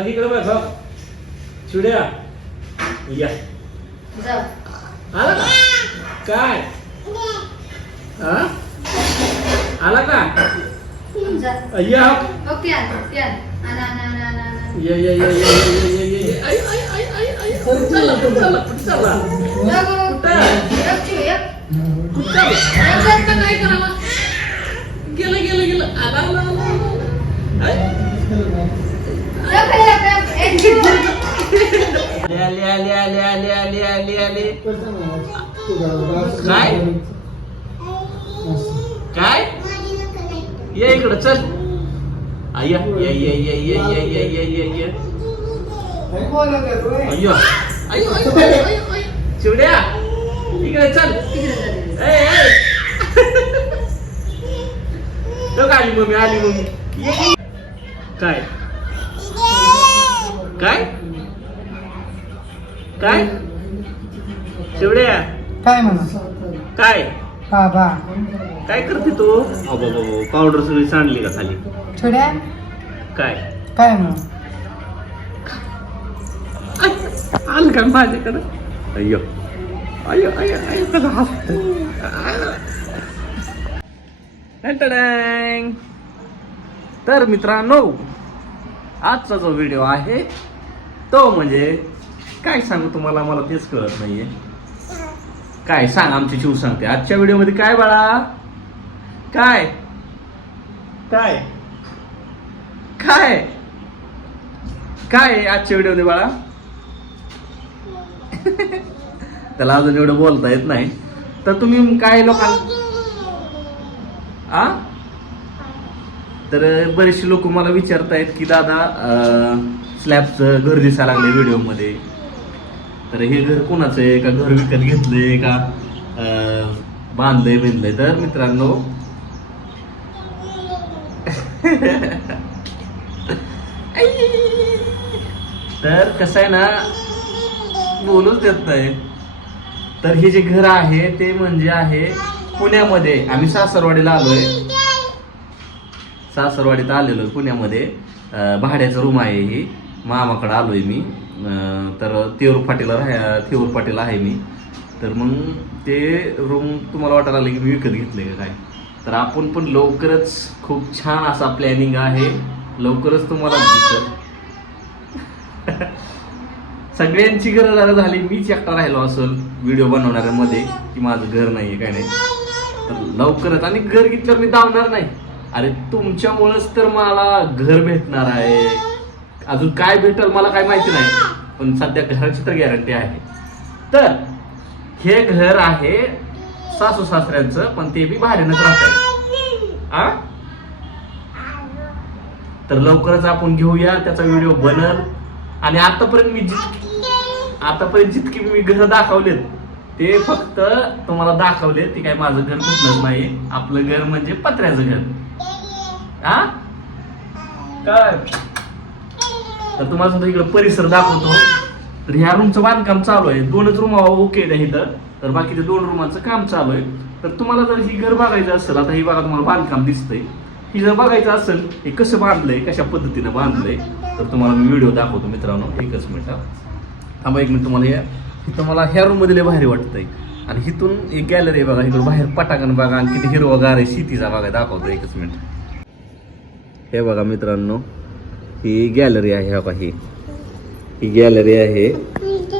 इकडे बघ बघ. चिड्या. या. आला का? काय? हा आला का? या. या या या चला चला चला गेलं गेलं गेलं. आला आला आला आले आले आले आले आले आले आले आले. काय? काय? ये इकडं चल. अय्या ये ये ये ये ये ये ये ये ये अय्यो अय्यो चिवड्या इकडे चल. ए ए. आली मम्मी आली मम्मी. ये. काय? काय? काय? चिवड्या काय म्हणा? काय? बाबा काय करते तू? अबो पावडर सगळी सांडली का खाली? छोड्या? काय? काय म्हणा? आलं का माझ्याकडं? अय्यो. अय्यो अय्यो अय्यो कसं हसत तर मित्रांनो आजचा जो व्हिडिओ आहे तो म्हणजे काय सांगू तुम्हाला? मला तेच कळत नाहीये. काय सांग आमची शिव सांगते. आजच्या व्हिडिओमध्ये काय बाळा? काय? काय? काय? काय आजच्या व्हिडिओमध्ये बाळा? त्याला अजून एवढं बोलता येत नाही. तर तुम्ही काय लोकांना आ? तर बरेचसे लोक मला विचारतायत की दादा स्लॅबचं घर दिसायला लागले व्हिडिओमध्ये. तर हे घर कोणाचं आहे? का घर विकत घेतलंय का? बांधलंय बिनलंय तर मित्रांनो तर कसं आहे ना बोलूच देत नाही. तर हे जे घर आहे ते म्हणजे आहे पुण्यामध्ये. आम्ही सासरवाडीला आलोय. सासरवाडीत आलेलो पुण्यामध्ये. भाड्याचं रूम आहे ही. मामाकडे आलोय मी. तर तेऊर फाटीला राहा तेऊर फाटीला आहे मी. तर मग ते रूम तुम्हाला वाटायला लागले की मी विकत घेतले का काय? तर आपण पण लवकरच खूप छान असा प्लॅनिंग आहे. लवकरच तुम्हाला दिसत सगळ्यांची गरज आता झाली. मीच एकटा राहिलो असेल व्हिडिओ बनवणाऱ्यामध्ये की माझं घर नाही आहे काय नाही. तर लवकरच. आणि घर घेतल्यावर मी धावणार नाही. अरे तुमच्यामुळंच तर मला घर भेटणार आहे. अजून काय भेटल मला काय माहिती नाही. पण सध्या घराची तर गॅरंटी आहे. तर हे घर आहे सासू सासऱ्यांचं पण ते बी भाड्यानंच राहत आहे आ? तर लवकरच आपण घेऊया त्याचा व्हिडिओ बनल. आणि आतापर्यंत मी जित आतापर्यंत जितकी मी घर दाखवलेत ते फक्त तुम्हाला दाखवले ते काय माझं घर कुठलंच नाही. आपलं घर म्हणजे पत्र्याचं घर. हा काय? तर तुम्हाला सुद्धा इकडं परिसर दाखवतो. तर ह्या रूमचं बांधकाम चालू आहे. दोनच रूम ओके आहे इथं. तर बाकीच्या दोन रूमांचं काम चालू आहे. तर तुम्हाला जर ही घर बघायचं असेल आता ही बघा तुम्हाला बांधकाम दिसतंय. ही जर बघायचं असेल हे कसं बांधलंय कशा पद्धतीनं बांधलंय तर तुम्हाला मी व्हिडिओ दाखवतो मित्रांनो. एकच मिनिट थांबा एक मिनिट तुम्हाला या इथं मला ह्या रूममध्ये लय भारी वाटतंय. आणि इथून एक गॅलरी आहे बघा इकडून बाहेर पटाकन बघा आणि किती हिरवगार आहे शेतीचा बघा दाखवतो एकच मिनिट. हे बघा मित्रांनो ही गॅलरी आहे बघा ही. ही गॅलरी आहे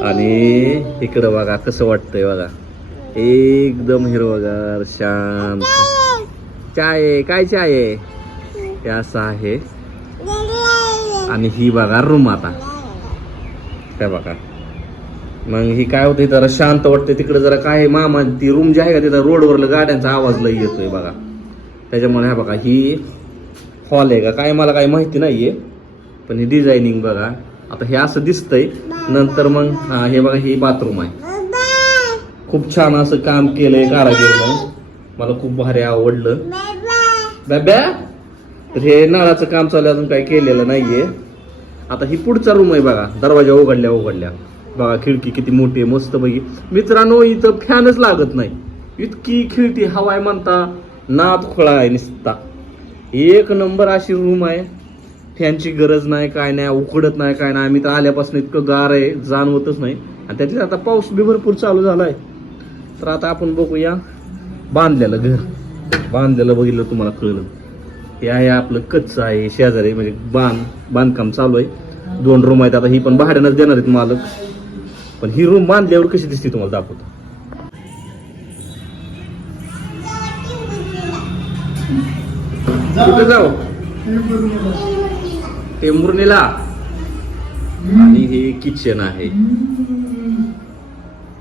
आणि इकडं बघा कसं वाटतंय बघा. एकदम हिरवगार शांत. चाय आहे, काय चाय आहे? हे असं आहे. आणि ही बघा रूम आता. काय बघा. मग ही काय होते जरा शांत वाटते तिकडे जरा काय मामा ती रूम जी आहे का तिथं रोडवरलं गाड्यांचा आवाज लई येतोय बघा. त्याच्यामुळे हा बघा ही हॉल आहे का? काय मला काही माहिती नाहीये. पण ही डिझायनिंग बघा. आता हे असं दिसतंय. नंतर मग हा हे बघा हे बाथरूम आहे. खूप छान असं काम केलंय कारागिरीनं मला खूप भारी आवडलं. बॅब्या तर हे नळाचं काम चालू आहे, अजून काही केलेलं नाहीये. आता ही पुढचा रूम आहे बघा. दरवाजा उघडल्या उघडल्या. बघा खिडकी किती मोठी आहे मस्त बघी मित्रांनो इथं फॅनच लागत नाही. इतकी खिडकी हवा आहे म्हणता नाद खोळा आहे निसता. एक नंबर अशी रूम आहे. फॅनची गरज नाही काय नाही उकडत नाही काय नाही. आम्ही तर आल्यापासून इतकं गार आहे जाणवतच नाही. आणि त्यातल्या आता पाऊस बी भरपूर चालू झाला आहे तर आता आपण बघूया बांधलेलं घर. बांधलेलं बघितलं तुम्हाला कळलं. हे आहे आपलं कच्चं आहे शेजारी म्हणजे बांध बांधकाम चालू आहे. दोन रूम आहेत आता ही पण भाड्यानंच देणार आहेत मालक. पण ही रूम बांधल्यावर कशी दिसते तुम्हाला दाखवतो. कुठे जाऊ टेंबुर्णीला आणि हे किचन आहे.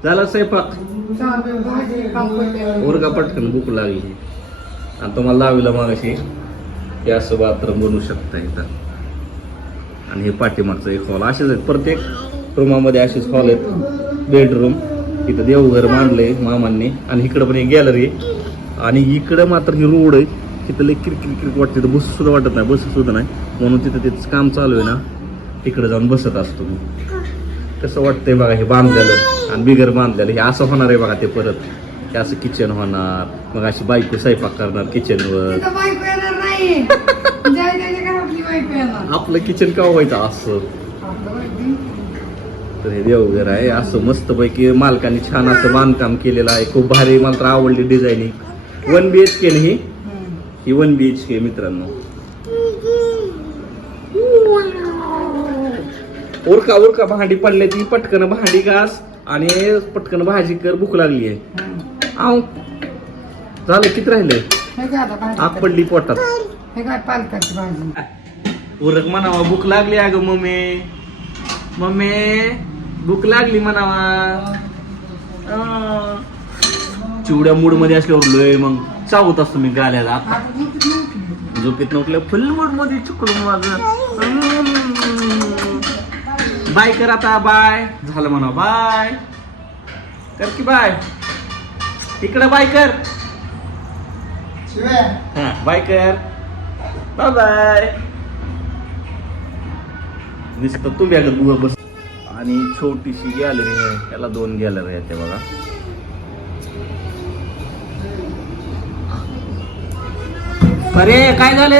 झाला स्वयंपाक? ओरगा पटकन भूक लागली. आणि तुम्हाला लावलं मग अशी हे असं बाथरूम बनवू शकता इथं. आणि हे पाठीमागचं एक हॉल असेच आहेत प्रत्येक रूमामध्ये असेच हॉल आहेत. बेडरूम इथं देवघर मांडलंय मामांनी. आणि इकडं पण एक गॅलरी आणि इकडं मात्र ही रोड आहे. तिथं लई किरकिर किरकिर वाटते. तिथं बस सुद्धा वाटत नाही. बस सुद्धा नाही. म्हणून तिथं तिथं काम चालू आहे ना. तिकडे जाऊन बसत असतो मी. कसं वाटतंय बघा हे बांधलेलं आणि बिगर बांधलेलं. हे असं होणार आहे बघा ते परत. हे असं किचन होणार. मग अशी बायको स्वयंपाक करणार किचनवर आपलं किचन का व्हायचं असं? तर हे देवघर आहे. असं मस्तपैकी मालकाने छान असं बांधकाम केलेलं आहे. खूप भारी मला तर आवडली designing one B H K ही ही वन बी एच के मित्रांनो. उरका उरका भांडी पडले ती पटकन भांडी घास आणि पटकन भाजी कर भूक लागली आहे. आव झालं किती राहिले? हे आग पडली पोटात. काय पालकाची भाजी. उरक म्हणावा भूक लागली अगं मम्मी. मम्मी भूक लागली म्हणावा. चिवड्या मूडमध्ये असल्यावर लोय मग. चावत असतो मी गाल्याला. आता झोपेत नव्हतं फुल मूडमध्ये चुकलं माझं. बाय कर आता बाय. झालं म्हणा बाय. कर की बाय. इकडं बाय कर. हा बाय कर. बाय बाय नुसतं तुम्ही अगं बुवा बस. आणि छोटीशी गॅलरी आहे त्याला दोन गॅलरी आहेत ते बघा. अरे काय झाले?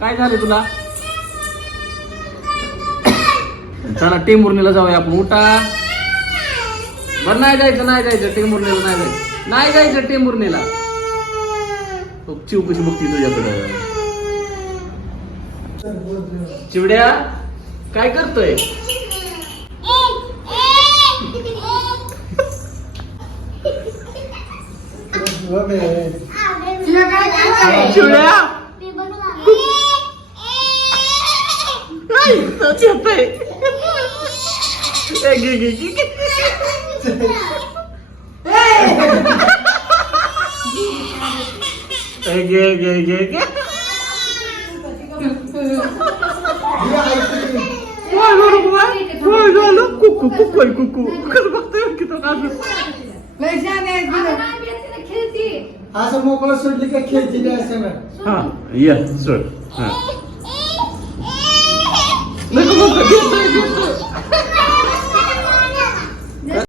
काय झाले तुला? चला टेंभुर्णीला जाऊया आपण. उठा. बरं नाही जायचं नाही जायचं. टेंभुर्णीला नाही जायचं. नाही जायचं टेंभुर्णीला तो चिव कशी बघती तुझ्याकडं. चिवड्या काय करतोय? काय करायचंय? चिवड्या नाही, तो झोपतोय. ए, घे, घे, घे, घे. ए, घे, घे, घे, घे. काय? काय. नाही असं मोकळं सोडली का खेळती नाही असं ना. हा ये सोड हा नको नको घेतोय घेतोय